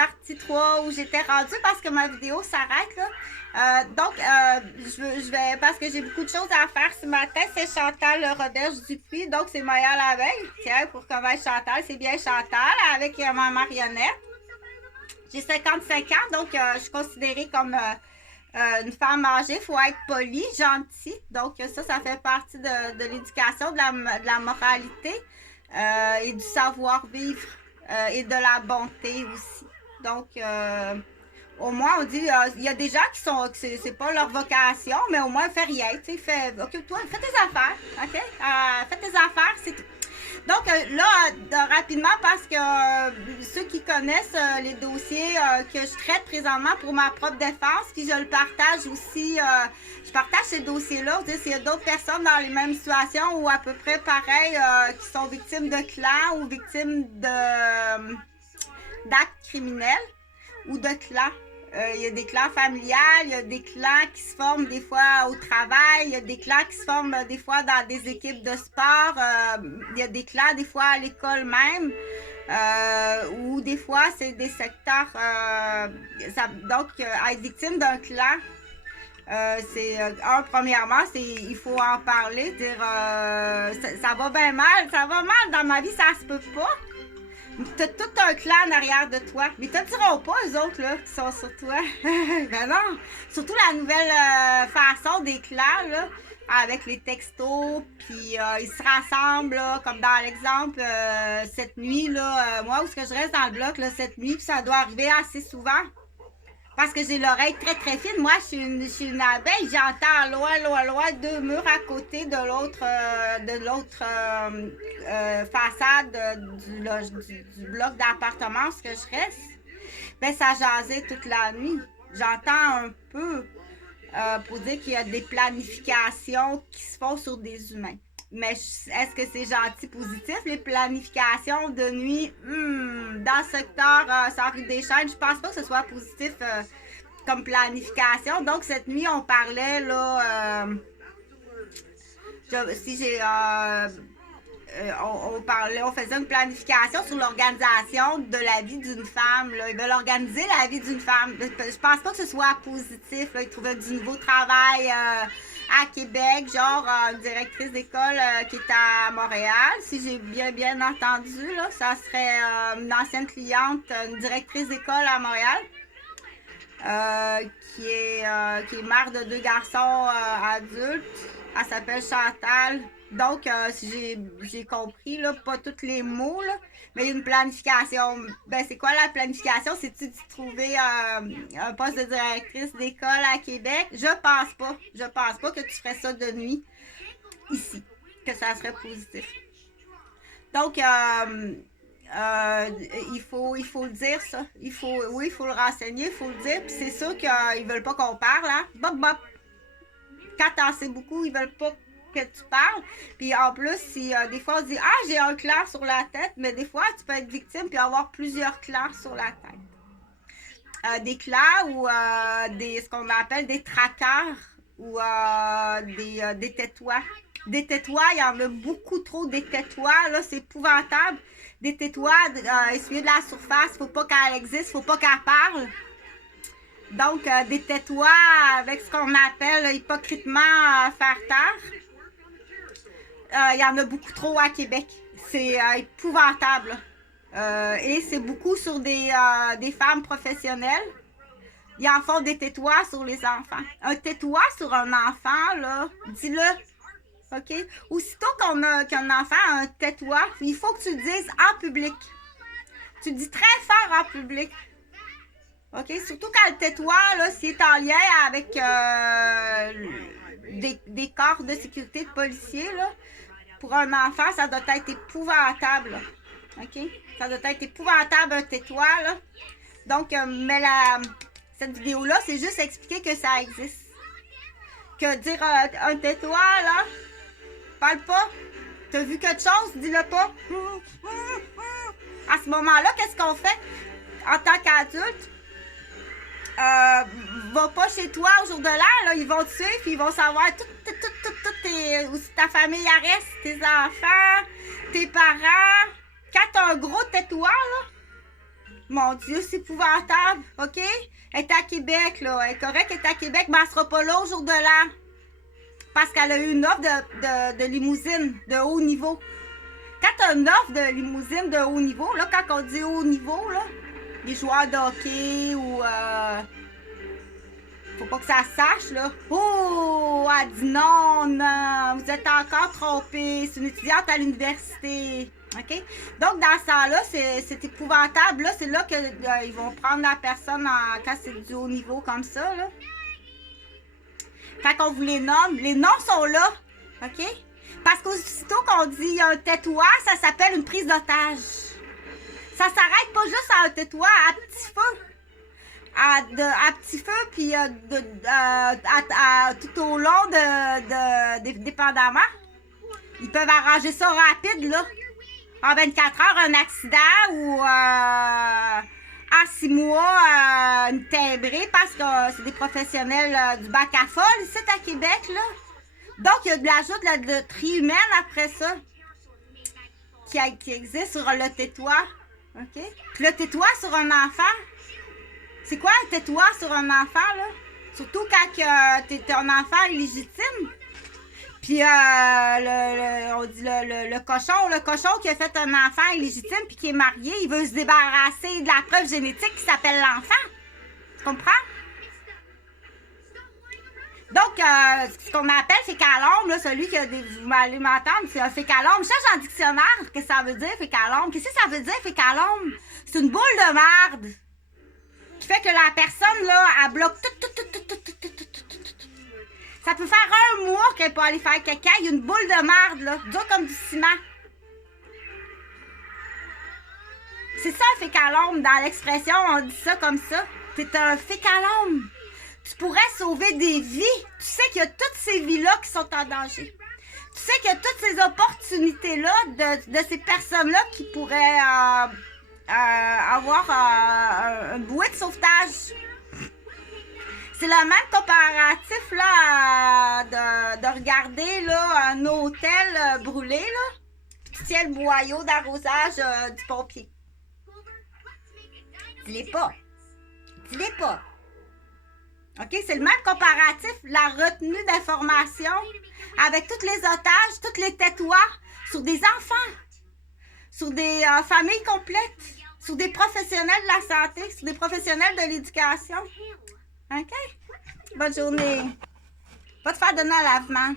partie 3 où j'étais rendue parce que ma vidéo s'arrête là. Je vais, parce que j'ai beaucoup de choses à faire ce matin, c'est Chantal Roberge Dupuis, donc c'est Maya Laveille. Tiens, pour comment Chantal, c'est bien Chantal avec ma marionnette. J'ai 55 ans, donc je suis considérée comme une femme âgée. Il faut être polie, gentille. Donc ça fait partie de l'éducation, de la moralité et du savoir-vivre et de la bonté aussi. Donc, au moins, on dit, il y a des gens qui sont, que c'est pas leur vocation, mais au moins, fais rien, tu sais, occupe-toi, fais tes affaires, OK? Fais tes affaires, c'est tout. Donc, rapidement, parce que ceux qui connaissent les dossiers que je traite présentement pour ma propre défense, puis je le partage aussi, je partage ces dossiers-là, s'il y a d'autres personnes dans les mêmes situations ou à peu près pareil, qui sont victimes de clans ou victimes d'actes criminels ou de clans. Il y a des clans familiales, il y a des clans qui se forment des fois au travail, il y a des clans qui se forment des fois dans des équipes de sport, il y a des clans des fois à l'école même, ou des fois c'est des secteurs. Donc, être victime d'un clan, premièrement, il faut en parler, dire ça va bien mal, ça va mal dans ma vie, ça se peut pas. T'as tout un clan en arrière de toi. Mais te diront pas, eux autres, là, qui sont sur toi. Ben non. Surtout la nouvelle façon des clans, là, avec les textos, puis ils se rassemblent, là, comme dans l'exemple, cette nuit, là, moi, où est-ce que je reste dans le bloc, là, cette nuit, puis ça doit arriver assez souvent. Parce que j'ai l'oreille très très fine. Moi, je suis une abeille. J'entends loin, 2 murs à côté de l'autre façade du bloc d'appartement où je reste. Ben, ça jasait toute la nuit. J'entends un peu pour dire qu'il y a des planifications qui se font sur des humains. Mais est-ce que c'est gentil, positif, les planifications de nuit dans le secteur sans rue des Chênes? Je pense pas que ce soit positif comme planification. Donc, cette nuit, on parlait, là, on faisait une planification sur l'organisation de la vie d'une femme. Là. Ils veulent organiser la vie d'une femme. Je pense pas que ce soit positif. Là. Ils trouvaient du nouveau travail à Québec, genre une directrice d'école qui est à Montréal. Si j'ai bien entendu, là, ça serait une ancienne cliente, une directrice d'école à Montréal. Qui est mère de 2 garçons adultes. Elle s'appelle Chantal. Donc, si j'ai compris, là, pas tous les mots, là, mais une planification. Ben, c'est quoi la planification? C'est-tu de trouver un poste de directrice d'école à Québec? Je pense pas. Je pense pas que tu ferais ça de nuit ici, que ça serait positif. Donc, il faut le dire, ça. Il faut le renseigner, il faut le dire. Puis c'est sûr qu'ils veulent pas qu'on parle, hein. Bop. Quand t'en sais beaucoup, ils veulent pas que tu parles. Puis en plus, si des fois on dit « Ah, j'ai un clair sur la tête », mais des fois, tu peux être victime puis avoir plusieurs clairs sur la tête. Des clairs ou ce qu'on appelle des traqueurs ou des tétois. Des tétois, il y en a beaucoup trop des tétois, là, c'est épouvantable. Des tétois, essuyer de la surface, faut pas qu'elle existe, faut pas qu'elle parle. Donc, des tétois avec ce qu'on appelle hypocritement faire taire. Il y en a beaucoup trop à Québec. C'est épouvantable. Et c'est beaucoup sur des femmes professionnelles. Ils en font des tétois sur les enfants. Un tétois sur un enfant, là, dis-le. OK? Aussitôt qu'un enfant a un tétois, il faut que tu le dises en public. Tu le dis très fort en public. OK? Surtout quand le tétois, là, s'il est en lien avec des corps de sécurité de policiers, là, pour un enfant, ça doit être épouvantable. Là. OK? Ça doit être épouvantable, un tétois, là. Donc, mais cette vidéo-là, c'est juste expliquer que ça existe. Que dire un tétois, là, parle pas. T'as vu quelque chose? Dis-le pas. À ce moment-là, qu'est-ce qu'on fait en tant qu'adulte? Va pas chez toi au jour de l'an, là, ils vont te suivre, puis ils vont savoir tout où ta famille reste, tes enfants, tes parents. Quand t'as un gros tétois, là, Mon Dieu, c'est épouvantable, OK? Elle est à Québec, là. Elle est correcte, elle est à Québec, mais elle sera pas là au jour de l'an. Parce qu'elle a eu une offre de limousine de haut niveau. Quand tu as une offre de limousine de haut niveau, là, quand on dit haut niveau, là, les joueurs de hockey ou... faut pas que ça se sache, là. Oh! Elle dit non, non, vous êtes encore trompés. C'est une étudiante à l'université. OK? Donc, dans ce temps-là, c'est épouvantable. Là, c'est là qu'ils vont prendre la personne quand c'est du haut niveau comme ça, là. Quand on vous les noms sont là. OK? Parce qu'aussitôt qu'on dit un tatouage, ça s'appelle une prise d'otage. Ça s'arrête pas juste à un tatouage, à petit feu. À petit feu, puis tout au long dépendamment. Ils peuvent arranger ça rapide, là. En 24 heures, un accident ou en 6 mois, une timbrée, parce que c'est des professionnels du bac à folle, ici à Québec, là. Donc, il y a de l'ajout de la loterie humaine après ça, qui existe sur le tétois. OK? Puis le tétois sur un enfant, c'est quoi un tétois sur un enfant, là? Surtout quand t'es un enfant illégitime. Puis, on dit le cochon qui a fait un enfant illégitime puis qui est marié, il veut se débarrasser de la preuve génétique qui s'appelle l'enfant. Tu comprends? Donc, ce qu'on appelle fécalome, là, celui qui a des... Vous allez m'entendre, c'est un fécalome. Cherche en dictionnaire, qu'est-ce que ça veut dire, fécalome. Qu'est-ce que ça veut dire, fécalome? C'est une boule de merde qui fait que la personne, là, elle bloque tout. Ça peut faire un mois qu'elle peut aller faire caca. Il y a une boule de merde, là, dur comme du ciment. C'est ça, un fécalome. Dans l'expression, on dit ça comme ça. C'est un fécalome. Tu pourrais sauver des vies. Tu sais qu'il y a toutes ces vies-là qui sont en danger. Tu sais qu'il y a toutes ces opportunités-là de ces personnes-là qui pourraient avoir un bouée de sauvetage. C'est le même comparatif là, de regarder là, un hôtel brûlé, là, puis tu tiens le boyau d'arrosage du pompier. Dis-les pas. Dis-les pas. OK? C'est le même comparatif, la retenue d'informations avec tous les otages, tous les tatouages sur des enfants, sur des familles complètes, sur des professionnels de la santé, sur des professionnels de l'éducation. OK? Bonne journée. Va te faire donner un lavement.